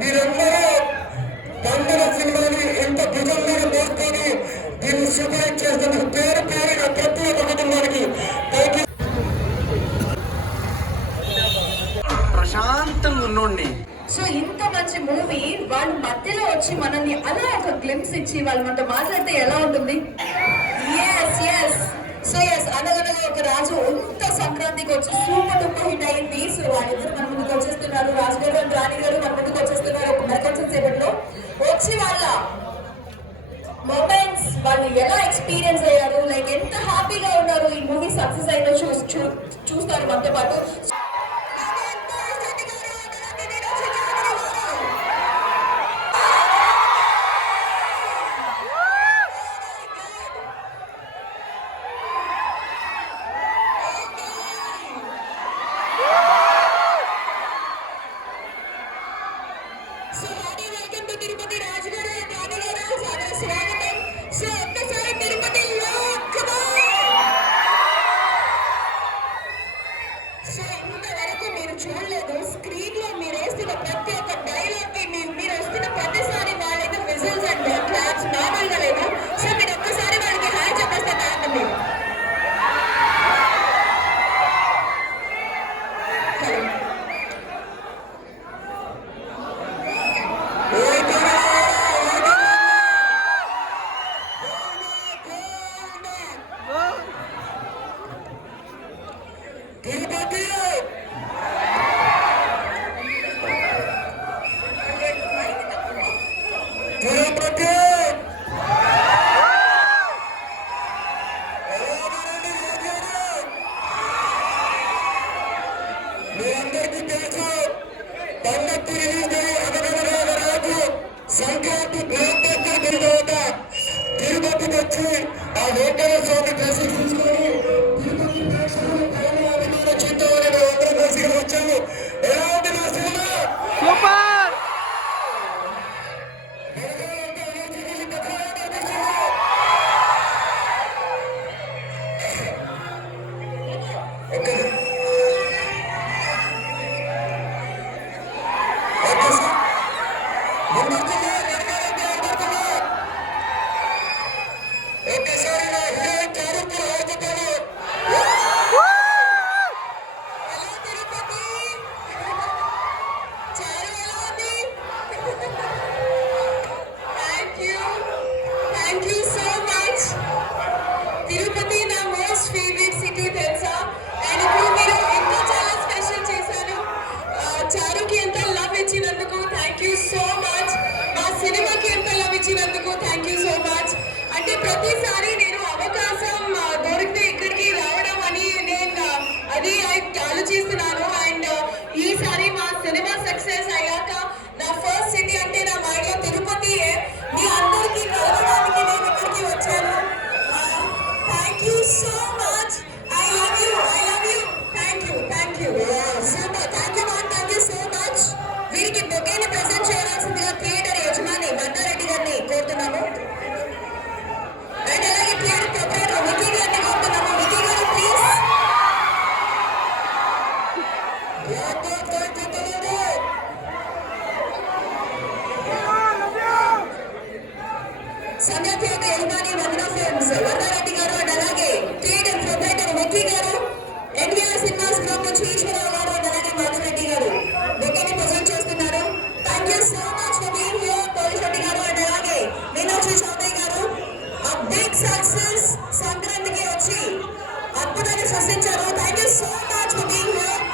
మీరందరూ పండుగ సినిమాని ఎంత భుజం మీద మోసుకొని దీన్ని సూపరేట్ చేస్తున్నందుకు పేరు పేరుగా ప్రతి ఒక్క కుటుంబానికి ప్రశాంతంగా ఉన్నోండి. సో ఇంత మంచి మూవీ వాళ్ళు మధ్యలో వచ్చి మనల్ని అలా ఒక గ్లింప్స్ ఇచ్చి వాళ్ళు మనతో మాట్లాడితే ఎలా ఉంటుంది? అనగనగా ఒక రాజు ఎంత సంక్రాంతికి వచ్చి సూపర్ డూపర్ హిట్ అయింది. సో వాళ్ళిద్దరు మన ముందుకు వచ్చేస్తున్నారు, రాజు గారు అండ్ రాణి గారు మన ముందుకు వచ్చేస్తున్నారు. ఒక కొంచెం సేపట్లో వచ్చి వాళ్ళ మొమెంట్స్ వాళ్ళు ఎలా ఎక్స్పీరియన్స్ అయ్యారు, లైక్ ఎంత హ్యాపీగా ఉన్నారు ఈ మూవీ సక్సెస్ అయిన చూస్తారు మనతో పాటు. తిరుపతి రాజు గారు రాణి గారు స్వాగతం. సో ఒక్కసారి తిరుపతిలో సో ఇంతవరకు మీరు చూడలేదు, స్క్రీన్ లో మీరు వేస్తున్న ప్రతి ఒక్క డైలాగ్ కి మీరు వస్తున్న ప్రతిసారి వాళ్ళైతే విజిల్స్ అండ్ క్లాప్స్ నార్మల్గా లేదు. సో మీరు ఒక్కసారి వాళ్ళకి హాయ్ చెప్పేస్తే బాగుంటుంది. సంక్రాంతి తర్వాత తిరుపతికి వచ్చి ఆ వెంకటేశ్వర స్వామి దర్శనం తీసుకొని అందరూ కలిసి వచ్చాము. ఎలా ఉంది నా సినిమా? తిరుపతి నా మోస్ట్ ఫేవరెట్ సిటీ తెలుసా. అండ్ ఇప్పుడు మీరు ఇంకా చాలా స్పెషల్ చేశారు. చారుకి ఎంత లవ్ ఇచ్చినందుకు థ్యాంక్ యూ సో మచ్. మా సినిమాకి ఎంత లవ్ ఇచ్చినందుకు థ్యాంక్ యూ సో మచ్. అంటే ప్రతిసారి నేను అవకాశం దొరికితే ఇక్కడికి రావడం అని నేను అది ఆలోచిస్తున్నాను. అండ్ ఈసారి మా సినిమా సక్సెస్ అయ్యాక నా ఫస్ట్ సిటీ అంటే నా మైండ్లో తిరుపతియే. మీ అందరికీ కలవడానికి నేను ఇక్కడికి వచ్చాను. Thank you so much. I love you. Thank you. Super. Thank you so much. వీరికి బొకేని ప్రెజెంట్ చేయాల్సిందిగా థియేటర్ యజమాని మన్నారెడ్డి గారిని కోరుతున్నాము. అండ్ అలాగే థియేటర్ ప్రొపరేటర్ వికీ గారిని కోరుతున్నాము. వికీ గారు ప్లీజ్. సంధ్యా థియేటర్ యజమాని వందన ఫిల్మ్స్ వరదారెడ్డి గారు అండ్ అలాగే థియేటర్ ప్రొపరేటర్ వికీ గారు, ఎన్వీఆర్ సినిమాస్ గ్రూప్ నుంచి ఈశ్వరరావు గారు అండ్ అలాగే మధురెడ్డి గారు బొకేని ప్రజెంట్ చేస్తున్నారు. Thank you so much for being here police Reddy గారు అండ్ అలాగే మీనాక్షి చౌదరి గారు. ఆ బిగ్ సక్సెస్ సంక్రాంతికి వచ్చి అద్భుతాన్ని సృష్టించారు. Thank you so much for being here.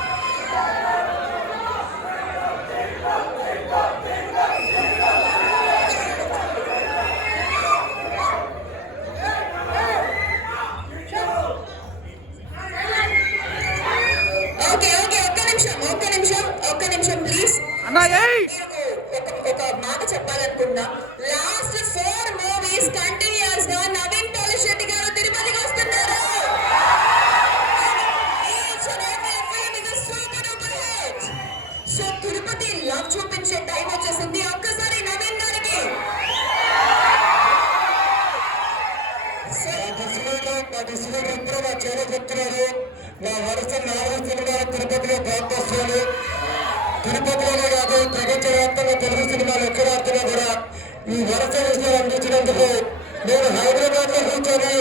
ఒక్క నిమిషం ప్లీజ్. ఒక మాట చెప్పాలనుకున్నా. లాస్ట్ 4 మూవీస్ కంటిన్యూస్ గా నవీన్ పోలీస్ రెడ్డి గారు తిరుపతికి వస్తున్నారు. సో తిరుపతి లవ్ చూపించే టైం వచ్చేసింది. ఒక్కసారి నవీన్ గారికి చాలా చెప్తున్నారు. నా వరుస 4 సినిమాలు తిరుపతిలో బ్లాక్ బస్టర్లు. తిరుపతిలోనే కాదు ప్రపంచవ్యాప్తంగా తెలుగు సినిమాలు ఎక్కడ ఆడుతున్నా కూడా ఈ వరుస విషయాలు అందించినందుకు నేను హైదరాబాద్ లో కూర్చొని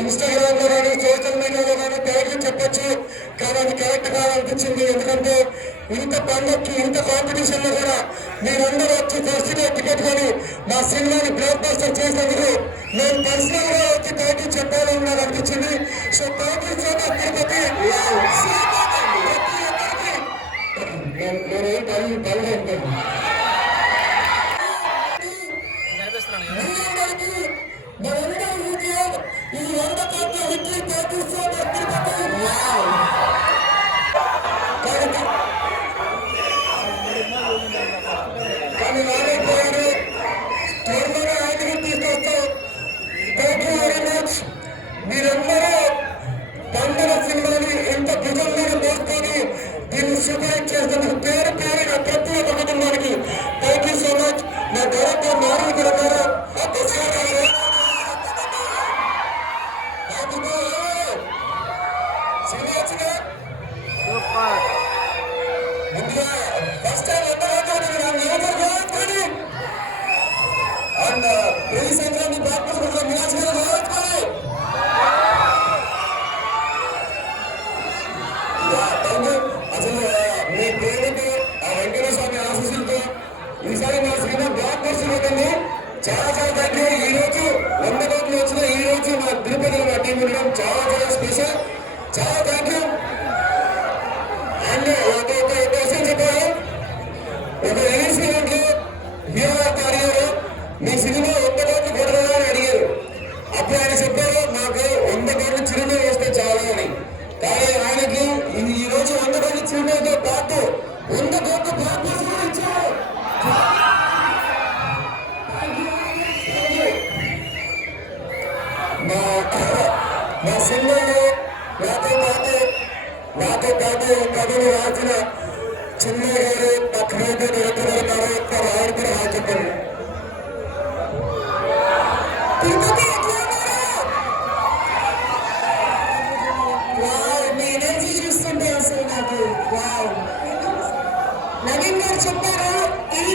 ఇన్స్టాగ్రామ్ లో కానీ సోషల్ మీడియాలో కానీ థ్యాంక్ చెప్పొచ్చు. కానీ అది కరెక్ట్ కాదనిపించింది. ఎందుకంటే ఇంత పండుగకి ఇంత కాంపిటీషన్ లో కూడా మీరందరూ వచ్చి ఫస్ట్ డే టికెట్ కొని మా సినిమాని బ్లాక్ బస్టర్ చేసినందుకు నేను పర్సనల్ గా వచ్చి థ్యాంక్ చెప్పాలని నాకు అనిపించింది. So thank you so much Tirupati. నేనేం పని ఉంటాను. ఈ 100 కోట్ల victory thank you so much Tirupati. కానీ రాలేకపోయాడు. త్వరలోనే ఆయనకి తీసుకొస్తాం. Thank you very much. మీరందరూ పండుగ సినిమాని ఎంత భుజం మీద మోసుకొని దీన్ని సూపర్ చేస్తున్నందుకు పేరు పేరుగా ప్రతి ఒక్క కుటుంబానికి థ్యాంక్ యూ సో మచ్. నా డైరెక్టర్ నారాయణ గారు ఫస్ట్ టైం అండ్ రీసెంట్గా మీ బాధ్యత వినాశ అసలు మీ ప్రేమతో ఆ వెంకటేశ్వర స్వామి ఆశీస్సులతో ఈసారి మా సినిమా బ్లాక్ బస్టర్ అవుతుంది. చాలా చాలా థ్యాంక్ యూ. ఈ రోజు 100 కోట్లు వచ్చిన ఈ రోజు మా తిరుపతిలో మా టీం ఉండడం చాలా చాలా స్పెషల్. చాలా థ్యాంక్ యూ. అండ్ ఒక విషయం చెప్పాలి. ఒక రిలీజ్ ఈవెంట్ లో హీరో అడిగారు మీ సినిమా 100 కోట్లు కొడదా అని అడిగారు. అప్పుడు ఆయన చెప్పారు మాకు 100 కోట్లు చిరునవ్వు వస్తే చాలా అని. కానీ ఆయనకి ఈ రోజు 100 కోట్లు చిరునవ్వుతో పాటు 100 కోట్లు బ్లాక్ బస్టర్ ఇచ్చారు. మా సినిమాలో నాతో పాటు కథలు రాసిన చిన్న గారు నా క్రియేటివ్ డైరెక్టర్ గారు ఒకసారి ఆయన కూడా చెప్పండి. మీ ఎనర్జీ చూస్తుంటే అసలు నాకు నవీన్ గారు చెప్పారు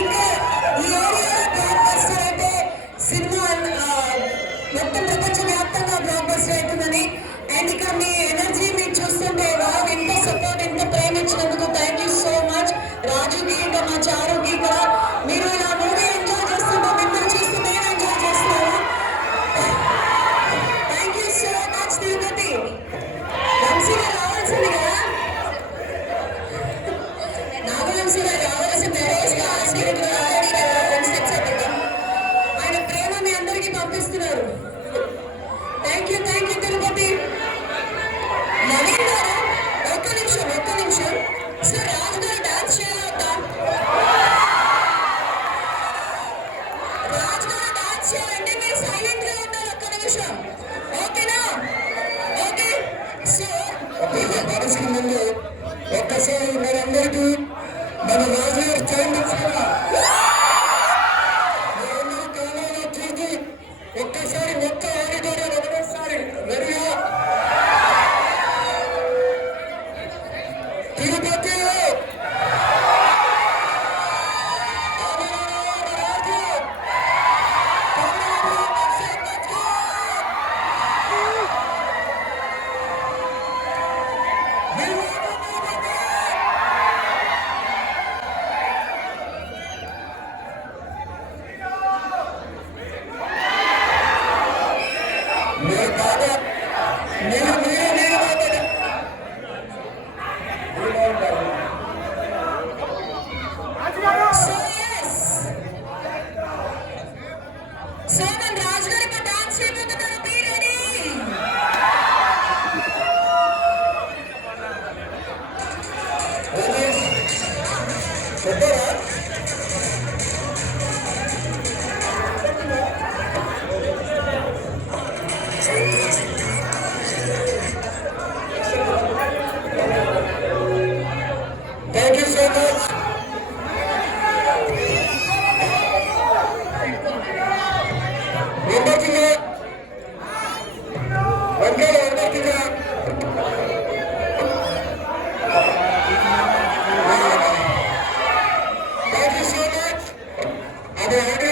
ఇంకా ఈ ఏరియాలో బ్లాక్ బస్టర్ అయితే సినిమా మొత్తం ప్రపంచ వ్యాప్తంగా బ్లాక్ బస్టర్ అవుతుందని. అండ్ ఇక్కడ మీ ఎనర్జీ మీరు చూస్తుంటే ఎంత సపోర్ట్ ఎంత ప్రేమ ఇచ్చినందుకు థ్యాంక్ యూ సో మచ్. రాజుకి ఇంకా మా చారుకి కూడా మీరు ఇలా మూవీ ఎంజాయ్ అది ఒకటి